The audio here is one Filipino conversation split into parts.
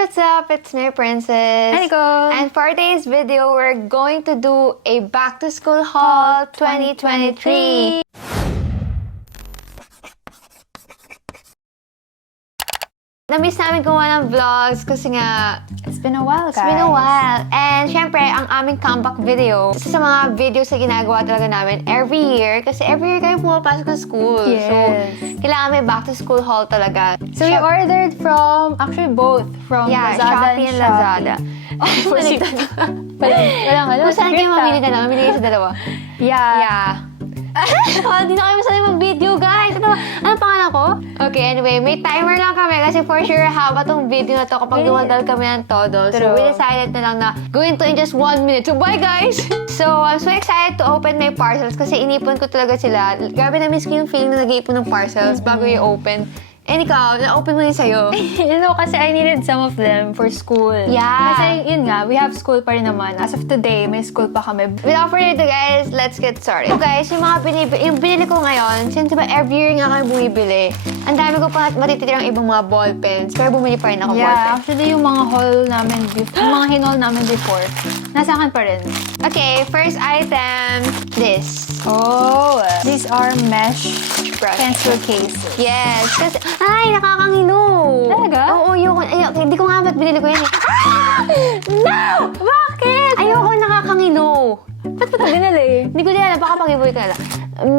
what's up? It's me, Princess. Hi, Nicole. And for today's video, we're going to do a back-to-school haul 2023. Na-miss namin gumawa ng vlogs kasi nga, It's been a while, guys. it's been a while. And syempre, ang aming comeback video, isa sa mga videos na ginagawa talaga namin every year. Kasi every year kami pumapasok sa school. Yes. So, kailangan may back-to-school haul talaga. So we ordered from, actually both, from Lazada Shopee and Lazada. Walang Kung saan kayo mamili ka na, mamili kayo sa dalawa. Yeah. Hindi na kayo masali mag-video, guys. Ano pangalan ko? Okay, anyway, may timer lang kami kasi for sure haba tong video na to kapag dumagal kami ng todo. So, we decided na lang na gawin to in just 1 minute. So, bye, guys! So, I'm so excited to open my parcels kasi inipon ko talaga sila. Grabe na-miss ko yung feeling na nag-iipon ng parcels bago i-open. And ikaw, na-open mo yun sa'yo. You know, kasi I needed some of them for school. Yeah. Kasi yun nga, we have school pa rin naman. As of today, may school pa kami. Without further ado, guys, let's get started. So guys, yung mga binili ko ngayon, since diba every year nga kami bumibili, ang dami ko pa matitirang ibang mga ball pens, pero bumili pa rin ako ball pens. Actually, yung mga haul namin, yung mga hinol namin before, nasa akin pa rin. Okay, first item, this. Oh, these are mesh Brush. pencil cases. Yes, kasi, ay, nakakangilo. Talaga? Oo, hindi ko nga ba't binili ko yan. No! Bakit? Ayoko nakakangilo. Ba't ba ito binili? Hindi ko din alam, baka pag-ibuhay ka na lang.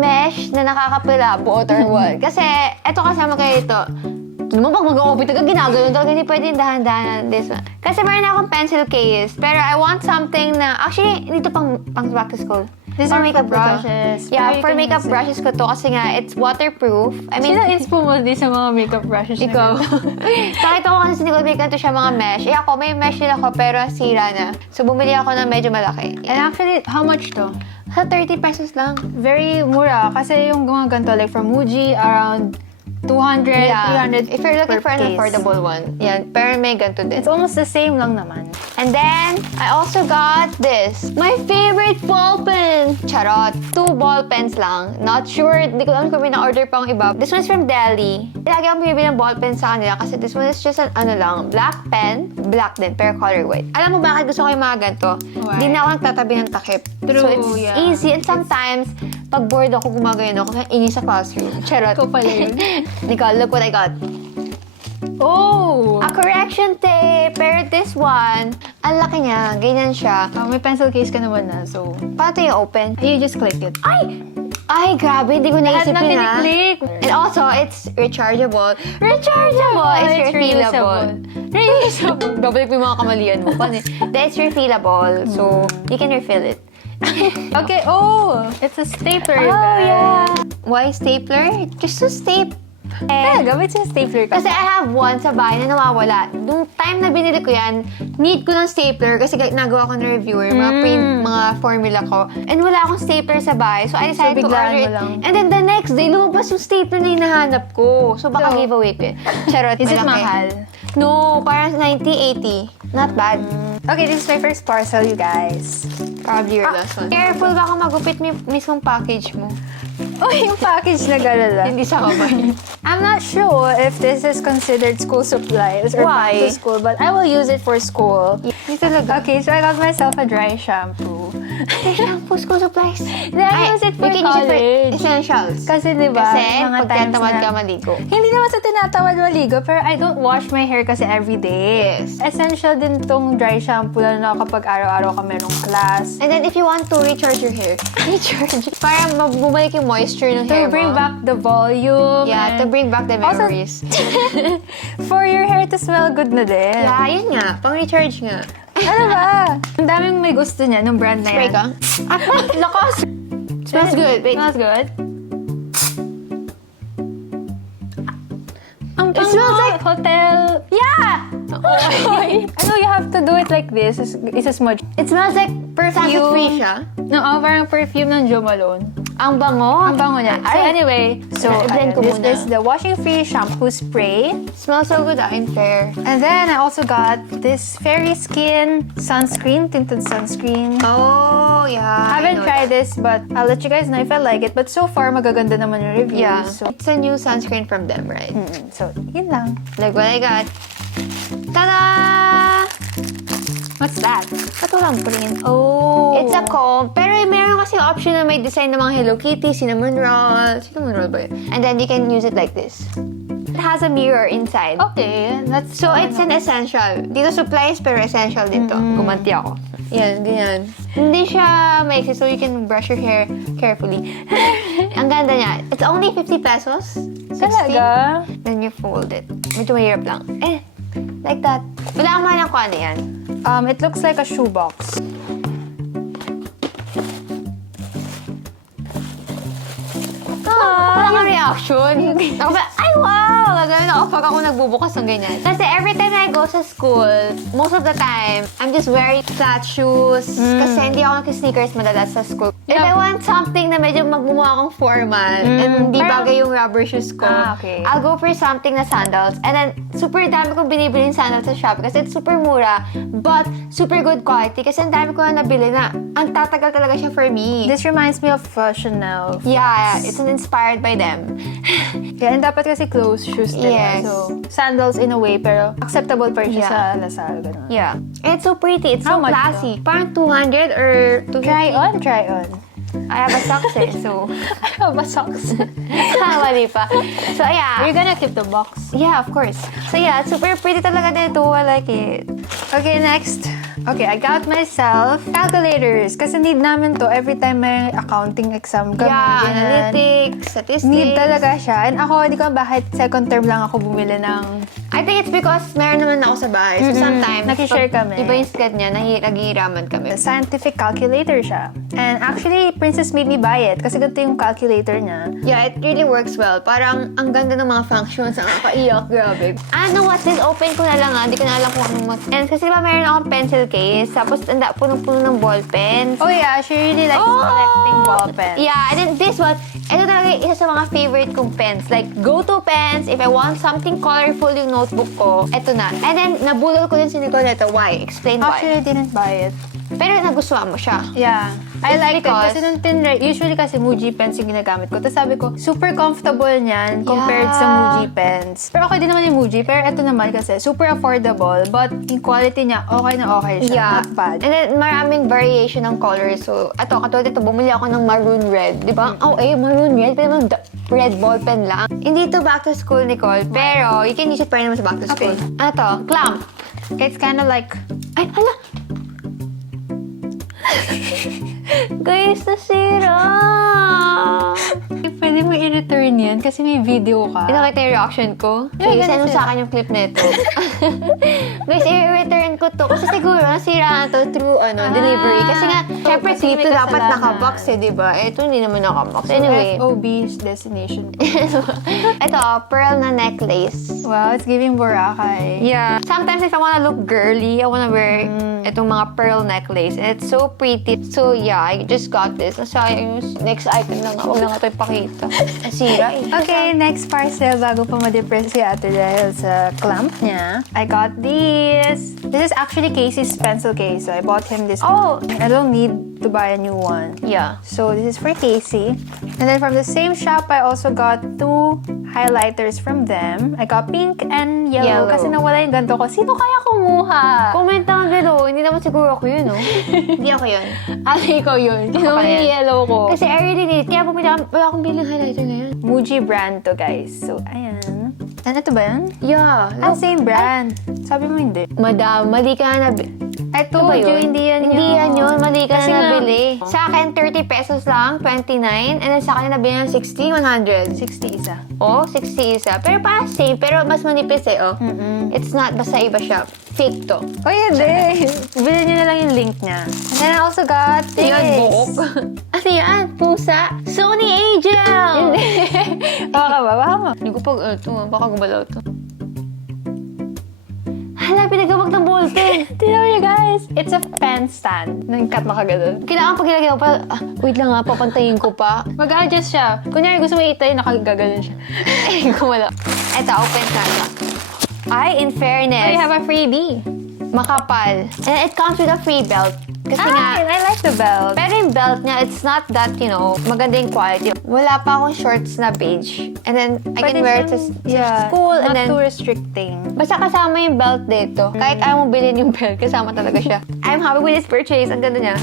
Mesh na nakakapilabot or what. Kasi, eto kasama kayo ito. Naman pag mag-open talaga, ginagano talaga, hindi pwede dahan-dahan this one. Kasi meron akong pencil case, pero I want something na, actually, dito pang back to school. These are makeup brushes. Yeah, for makeup brushes ko to kasi nga, it's waterproof. I mean, Sino inspo mo di sa mga makeup brushes na ikaw. ganun? Bakit ako kasi si Nicole, may ganito siya mga mesh. Eh ako, may mesh din ako, pero sira na. So, bumili ako ng medyo malaki. And actually, how much to? Sa 30 pesos lang. Very mura. Kasi yung mga ganito, like from Muji, around 200, 300 If you're looking for per an case. affordable one. Yan, pero may ganito din. It's almost the same lang naman. And then, I also got this. My favorite ball pen! Charot. 2 ball pens lang. Not sure. Hindi ko alam kung may na-order pang iba. This one's from Delhi. Lagi akong bumibili ng ball pen sa kanila kasi this one is just an black pen. Black din, pero color white. Alam mo bakit gusto ko yung mga ganito? Why? Hindi na ako nagtatabi ng takip. True, So, it's easy. And sometimes, pag bored ako, gumagayon ako. Kaya ingin sa classroom. Charot. Ikaw pala yun. Nicole, look what I got. Oh! A correction tape. Pero this one, ang laki niya. Ganyan siya. May pencil case ka naman na, so... Paano ito yung open? You just click it. Ay, grabe. Hindi ko naisip Lahat yun, na ha? click. And also, it's rechargeable. Rechargeable! It's refillable. Reusable. Babalik mo yung mga kamalian mo. It's refillable. So, you can refill it. Okay, it's a stapler. Oh, yeah. Why stapler? Just to staple. Gamit yung stapler ka. Kasi I have one sa bahay na nawawala. Nung time na binili ko yan, need ko ng stapler kasi nagawa ko ng reviewer, mga print, mga formula ko. And wala akong stapler sa bahay. So, I decided to order it. And then the next day, lumabas yung stapler na hinahanap ko. So, baka giveaway ko yun. Charot, Is it malaki. mahal? No, parang 90, 80. Not bad. Okay, this is my first parcel, you guys. Probably your last one. Careful, baka magupit mismong package mo. Oh, yung package na galala. Hindi sa kamay. I'm not sure if this is considered school supplies or Why? back to school, but I will use it for school. Hindi talaga. Okay, so I got myself a dry shampoo. Shampoo, school supplies. Then I use it for you can use it college. for essentials. Kasi diba, Kasi mga pag times tinatamad na... ka maligo. Hindi naman sa tinatamad maligo, pero I don't wash my hair kasi every day. Yes. Essential din tong dry shampoo na kapag araw-araw ka merong class. And then if you want to recharge your hair, recharge. Para bumalik yung moisture ng hair To bring mo. back the volume. Yeah, to bring back the Also, memories. for your hair to smell good na din. Yeah, yun nga. Pang-recharge nga. Ano ba? Ang daming may gusto niya nung brand na Spray yan. ka? Lakas! Smells good. Wait. Smells good. Ang It smells like hotel. Yeah! I know you have to do it like this. It's a smudge. It smells like perfume-free siya. No, parang perfume ng Jo Malone. Ang bango. Ang bango niya. So anyway, i-blend ko this muna. is the washing free shampoo spray. Smells so good, I'm fair. And then I also got this Fairy Skin sunscreen, tinted sunscreen. Oh, yeah. I haven't tried this, but I'll let you guys know if I like it. But so far, magaganda naman yung reviews. Yeah. So, It's a new sunscreen from them, right? so yun lang. Like what I got. Ta-da! What's that? Ba't walang print? Oh. It's a comb. Pero meron kasi option na may design ng mga Hello Kitty, cinnamon roll. Cinnamon roll ba yun? And then you can use it like this. It has a mirror inside. Okay, that's So, it's an essential. Dito supplies, pero essential din to. Gumanti ako. Yan, ganyan. Hindi siya maiksi, so you can brush your hair carefully. Ang ganda niya. It's only 50 pesos. 60. Talaga? Then you fold it. Medyo mahirap lang. Like that. Wala man ako ano yan. It looks like a shoebox. Wala kang reaction. Ako ba, ay wow! Gagawin ako pag ako nagbubukas ng ganyan. Kasi every time I go sa school, most of the time, I'm just wearing flat shoes. Kasi hindi ako nag-sneakers madalas sa school. If I want something na medyo magmumukha akong formal and hindi bagay yung rubber shoes ko, Okay. I'll go for something na sandals. And then, super dami kong binibiling sandals sa shop kasi it's super mura, but super good quality. Kasi ang dami ko na nabili na ang tatagal talaga siya for me. This reminds me of Chanel. Yeah, it's inspired by them. Yeah, and dapat kasi closed shoes din. Yes. So, sandals in a way, pero acceptable pa rin siya Yeah. sa Lasal. Ganun. Yeah. And it's so pretty. It's How so much classy. Parang 200 or 250. Try on. I have a socks so... I have a socks. Mali pa. So, Are yeah. you gonna keep the box? Yeah, of course. So, yeah, super pretty talaga dito. I like it. Okay, next. Okay, I got myself calculators. Kasi need namin to every time may accounting exam kami. Yeah, ganyan. analytics, statistics. Need talaga siya. And ako, hindi ko bakit second term lang ako bumili ng... I think it's because meron naman ako sa bahay. So, sometimes, Nakishare pag kami. iba yung sked niya, naghihiraman kami. Scientific calculator siya. And actually, Princess made me buy it kasi ganito yung calculator niya. Yeah, it really works well. Parang ang ganda ng mga functions. Ang kakaiyak, grabe. Ano, what's this? Open ko na lang Hindi ko na alam kung anong And kasi diba meron akong pencil case. Tapos punong-puno ng ball pens. Oh yeah, she really likes collecting ball pens. Yeah, and then this one, ito talaga yung isa sa mga favorite kong pens. Like, go-to pens. If I want something colorful yung notebook ko, ito na. And then, nabulol ko din si Nicole nito. Why? Explain why. Actually, I didn't buy it. Pero nagustuhan mo siya. Yeah. I It's like it because- kasi nung tinry, usually kasi Muji pens yung ginagamit ko. Tapos sabi ko, super comfortable niyan compared sa Yeah. Muji pens. Pero okay din naman yung Muji, pero ito naman kasi super affordable, but yung quality niya, okay na okay siya. Yeah. Not bad. And then, maraming variation ng colors. So, katulad ito, bumili ako ng maroon red. Di ba? Oh, maroon red. Pero naman, red ball pen lang. Hindi to back to school, Nicole. Pero, you can use it pa rin naman sa back to school. Okay. Ano to? Clamp. It's kind of like, Ay, hala! Guys, nasira! pwede mo i-return yan kasi may video ka. Nakita yung reaction ko. Yeah, Sige, ganun send mo sila. sa akin yung clip na ito. Guys, i-return ko to. Kasi siguro, nasira na to through delivery. Kasi nga, syempre, kasi dito may dapat kasalanan. nakabox di ba? Ito, hindi naman nakabox. Anyway. FOB's destination. Ito, pearl na necklace. Wow, it's giving Boracay. Yeah. Sometimes if I wanna look girly, I wanna wear itong mga pearl necklace. And it's so pretty. So yeah, I just got this. Nasayang yung next item lang. Huwag lang ito ipakita. Nasira eh. Okay, next parcel bago pa ma-depress si ate dahil sa clamp niya. I got this. This is actually Casey's pencil case. So I bought him this. Oh! I don't need to buy a new one. Yeah. So this is for Casey. And then from the same shop, I also got 2 highlighters from them. I got pink and yellow. Yellow. Kasi nawala yung ganito ko. Sino kaya kumuha? Comment lang below. Hindi naman siguro ako yun, no? Hindi ako yun. Ate ko yun. Ako Sino pa yung yan. yellow ko? Kasi I really need. Kaya wala akong bilang highlighter ngayon. Muji brand to, guys. So, ayan. Ano to ba yan? Yeah. Ah, same brand. Sabi mo hindi. Madam, mali ka na. I Ito told ba you, yun? hindi yan Hindi yan yun. Mali ka Kasi na nga- nabili. Sa akin, 30 pesos lang, 29. And then sa akin, nabili ng 60, 100. 60 isa. Oh, 60 isa. Pero parang same, pero mas manipis eh, oh. It's not, basta iba siya. Fake to. Oh, hindi. Bilhin nyo na lang yung link niya. And then I also got this. Yan, buhok. Ano yan? Pusa? Sony Angel! Baka ba? Baka mo. Hindi ko baka gumalaw to. Hala, pinagawag ng ballpen. Tignan niyo, guys. It's a pen stand. Nang-cut makagano'n. Kailangan pag ilagay ko pa, wait lang nga, papantayin ko pa. Mag-adjust siya. Kunyari, gusto mo itay, nakagaganon siya. Eh, gumalaw. Ito, open na siya. Ay, in fairness, I have a freebie. makapal. And it comes with a free belt. Kasi nga, I like the belt. pero yung belt niya, it's not that, maganda yung quality. Wala pa akong shorts na beige. And then, I can wear it to school. And not then, too restricting. Basta kasama yung belt dito. Kahit ayaw mo bilhin yung belt, kasama talaga siya. I'm happy with this purchase. Ang ganda niya.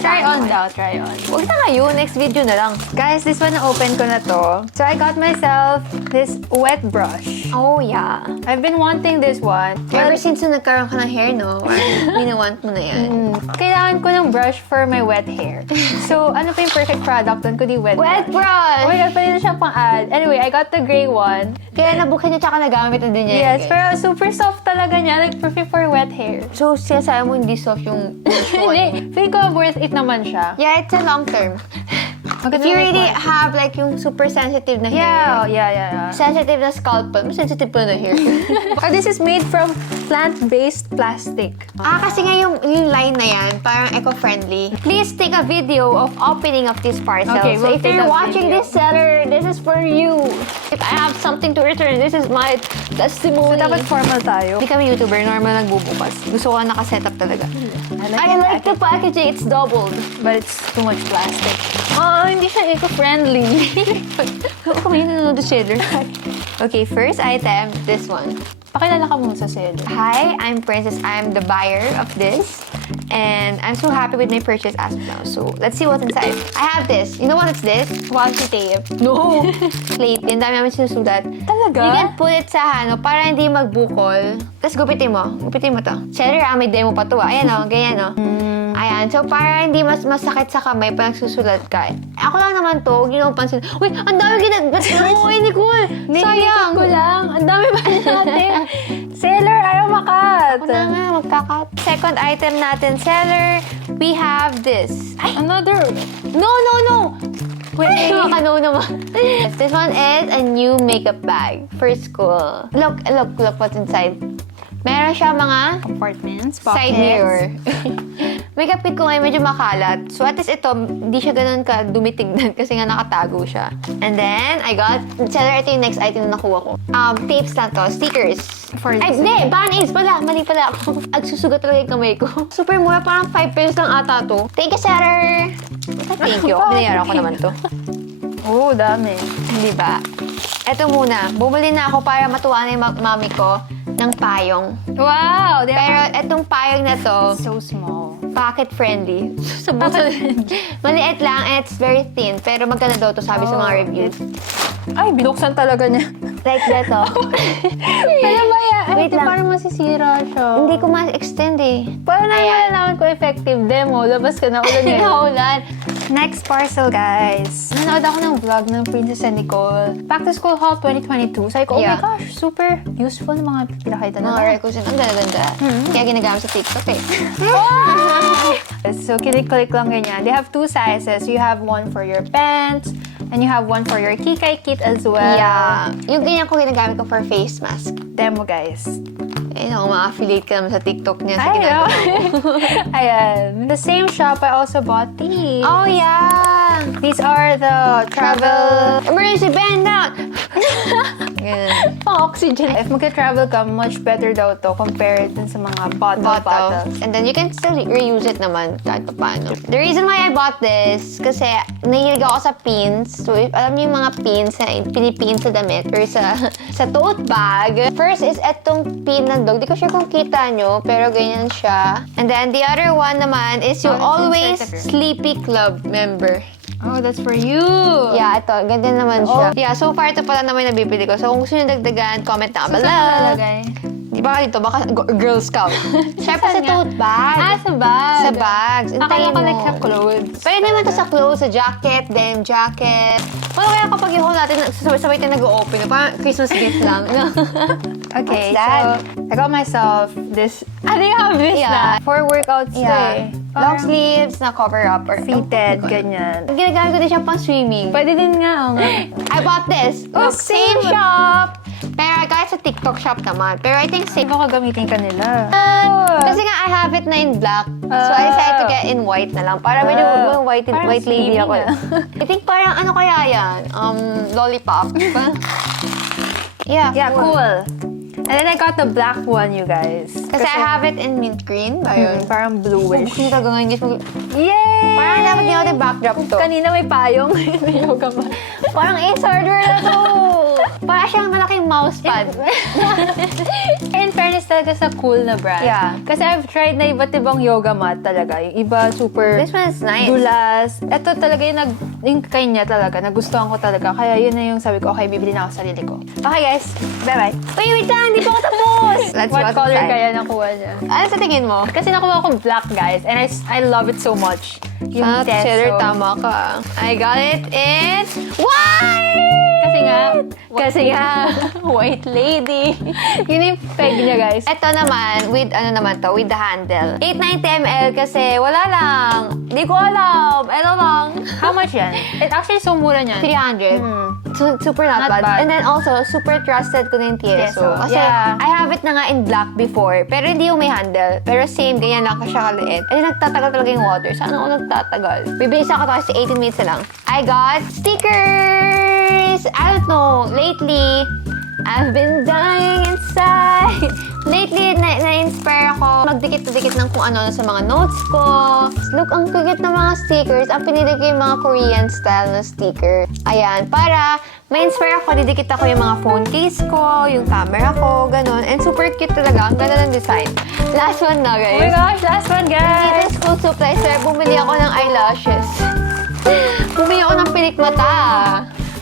Try on daw, try on. Huwag na ngayon. Next video na lang. Guys, this one na-open ko na to. So, I got myself this wet brush. Oh, yeah. I've been wanting this one. Ever since na nagkaroon ka ng hair, no? Minawant mo na yan. Kailangan ko ng brush for my wet hair. So, ano pa yung perfect product doon? Kundi wet Wet brush. brush! Oh my God, pwede na siyang pang-add. Anyway, I got the gray one. Kaya nabukin niya tsaka nagamit na din niya. Yes, pero super soft talaga niya. Like, perfect for wet hair. So, siya sa mo hindi soft yung Hindi, feeling ko worth it naman siya. Yeah, it's a long term. If you really have like yung super sensitive na hair. Yeah. Sensitive na scalp, mas sensitive pa na hair. Oh, this is made from plant-based plastic. Kasi nga yung line na yan, parang eco-friendly. Please take a video of opening of this parcel. Okay, so we'll if take you're a watching video. this seller, this is for you. If I have something to return, this is my So, testimony. dapat formal tayo. Hindi kami YouTuber, normal nagbubukas. Gusto ko naka-setup talaga. I it. like the packaging, it's doubled. But it's too much plastic. Hindi siya eco-friendly. Huwag kami nanonood sa seller. Okay, first item, this one. Pakilala ka muna sa seller. Hi, I'm Princess. I'm the buyer of this. And I'm so happy with my purchase as of now. So, let's see what's inside. I have this. You know what it's this? Washi tape. No! Plate. Yung dami namin sinusulat. Talaga? You can put it sa para hindi magbukol. Tapos gupitin mo. Gupitin mo to. Seller, may demo pa to. Ayan o, ganyan o. Ayan. So, para hindi mas masakit sa kamay pag nagsusulat ka. Ako lang naman to. Huwag niyo akong pansin. Uy, ang dami ginagawa. Oo, Nicole. Sayang. ko lang. Ang dami pa natin. Seller, ayaw makat. Ako na nga, magkakat. Second item natin, seller, we have this. Ay! Another. No! Wait, no naman. This one is a new makeup bag for school. Look what's inside. Meron siya mga Compartments, side mirror. Makeup kit ko ngayon medyo makalat. So at least ito, hindi siya ganun ka dumitignan kasi nga nakatago siya. And then, I got, seller, ito yung next item na nakuha ko. Tapes na to, stickers. Ay, hindi, band-aids pala. Mali pala ako. Agsusugat talaga yung kamay ko. Super mura, parang 5 pesos lang ata to. Thank you, seller! Thank you. Binayaran ko naman to. Oh, dami. Di ba? Ito muna, bumili na ako para matuwa na yung mami ko ng payong. Wow! Pero itong payong na to, so small. pocket friendly. Sa buto. Maliit lang and it's very thin. Pero maganda daw to sabi sa mga reviews. Ay, binuksan talaga niya. Like that, oh. Ano ba yan? Wait lang. Parang masisira siya. Hindi ko ma-extend eh. Paano naman naman ko effective demo? Labas ka na ulan ngayon. Naulan. Next parcel, guys. Nanood ako ng vlog ng Princess and Nicole. Back to School Haul 2022. Sabi ko, oh Yeah. my gosh, super useful ng mga pinakita Mga na. records ang ganda-ganda. Kaya ginagamit sa TikTok eh. So, kinik-click lang ganyan. They have 2 sizes. You have one for your pants, and you have one for your kikay kit as well. Yeah. Yung ganyan ko ginagamit ko for face mask. Demo, guys. Eh, no, ma-affiliate ka naman sa TikTok niya. Sa I know. ginagawa. Ayan. The same shop, I also bought these. Oh, yeah! These are the travel... Emergency band out! Ganun. Pang-oxygen. If magka-travel ka, much better daw to compared dun sa mga bottles. Bottles. And then you can still reuse it naman kahit pa paano. The reason why I bought this, kasi nahilig ako sa pins. So, if alam niyo yung mga pins na pinipin sa damit or sa tote bag. First is etong pin ng dog. Di ko sure kung kita nyo, pero ganyan siya. And then the other one naman is yung always Sleepy Club member. Oh, that's for you. Yeah, ito. Ganda naman siya. Yeah, so far ito pala naman yung nabibili ko. So kung gusto nyo dagdagan, comment na below. Di ba dito? Baka Girl Scout. Siyempre sa tote bag. Sa bag. Sa bags. Akala Antayin ko mo. like sa clothes. Pwede naman to sa clothes, sa jacket, denim jacket. Paano kaya kapag yung haul natin, sabay-sabay tayo nag-open. Parang Christmas gift lang. Okay, What's that? so I got myself this. Ano you have this Yeah. na? For workouts Yeah. Long sleeves na cover up. Or Fitted, ganyan. Ginagamit ko din siya pang swimming. Pwede din nga. I bought this. Oh, Same same. shop. Pero I got it sa TikTok shop naman. Pero I think same. Baka gamitin ka nila. Kasi nga, I have it na in black. So, I decided to get in white na lang. Para medyo white Parang lady swimming ako. I think parang ano kaya yan? Lollipop. Yeah, Yeah, cool. And then I got the black one, you guys. Kasi I have it in mint green. Ayun. Parang bluish. Gusto talaga ngayon. Yay! Parang dapat niya ako backdrop to. Kanina may payong. May yoga pa. Parang Ace Hardware na to. Para siyang malaking mousepad. In fairness talaga sa cool na brand. Yeah. Kasi I've tried na iba't ibang yoga mat talaga. Yung iba super This one is nice. dulas. Ito talaga yung kanya talaga. Nagustuhan ko talaga. Kaya yun na yung sabi ko, okay, bibili na ako sa sarili ko. Okay guys, bye-bye. Wait, wait lang. Hindi pa ako tapos. Let's What what's color inside. kaya nakuha niya? Ano sa tingin mo? Kasi nakuha ko black, guys. And I love it so much. Yung Cheddar, teso. tama ka. I got it in white! Kasi nga, white lady. Yun yung peg niya, guys. Ito naman, with with the handle. 890 ml kasi wala lang. Di ko alam. Ano lang. How much yan? It actually so mura niyan. 300. Super not, bad. And then also, super trusted ko na yung tieso. Tieso, Kasi yeah. I have it na nga in black before. Pero hindi yung may handle. Pero same, ganyan lang ka siya kaliit. And then nagtatagal talaga yung water. Saan ako nagtatagal? Bibilis ako kasi 18 minutes na lang. I got stickers! I don't know. Lately, I've been dying inside. Lately, na-inspire ako magdikit-dikit ng kung ano sa mga notes ko. Look, ang cute ng mga stickers. Ang pinili ko yung mga Korean style na sticker. Ayan, para ma-inspire ako, didikit ako yung mga phone case ko, yung camera ko, ganun. And super cute talaga. Ang ganda ng design. Last one na, guys. Oh my gosh, last one, guys! Dito school supplies, sir, bumili ako ng eyelashes. Bumili ako ng pilik mata.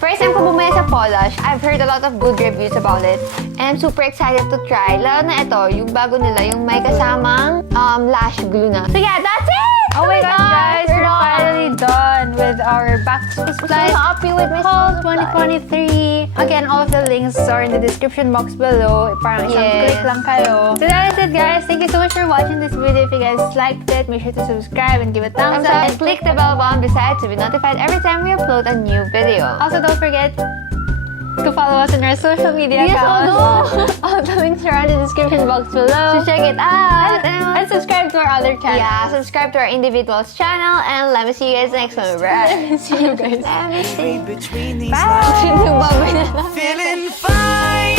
First time ko bumili sa Polish. I've heard a lot of good reviews about it. And I'm super excited to try. Lalo na ito, yung bago nila, yung may kasamang lash glue na. So yeah, that's it! Oh my gosh, guys! We're finally done with our back to school supplies. So happy with my Fall school supplies. 2023. Again, all of the links are in the description box below. Parang isang Yes. click lang kayo. So that is it, guys. Thank you so much for watching this video. If you guys liked it, make sure to subscribe and give it a thumbs up. And click the bell button beside to be notified every time we upload a new video. Also, don't forget to follow us on our social media Yes, accounts. all the links are in the description box below. So check it out. And subscribe to our other channels. Yeah, subscribe to our individuals channel and let me see you guys next one. Bye. See you guys. Let me see. Read between these Bye. lines, feeling fine.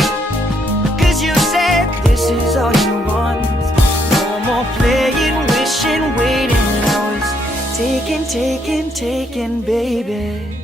Cause you said this is all you want. No more playing, wishing, waiting. I was taken, baby.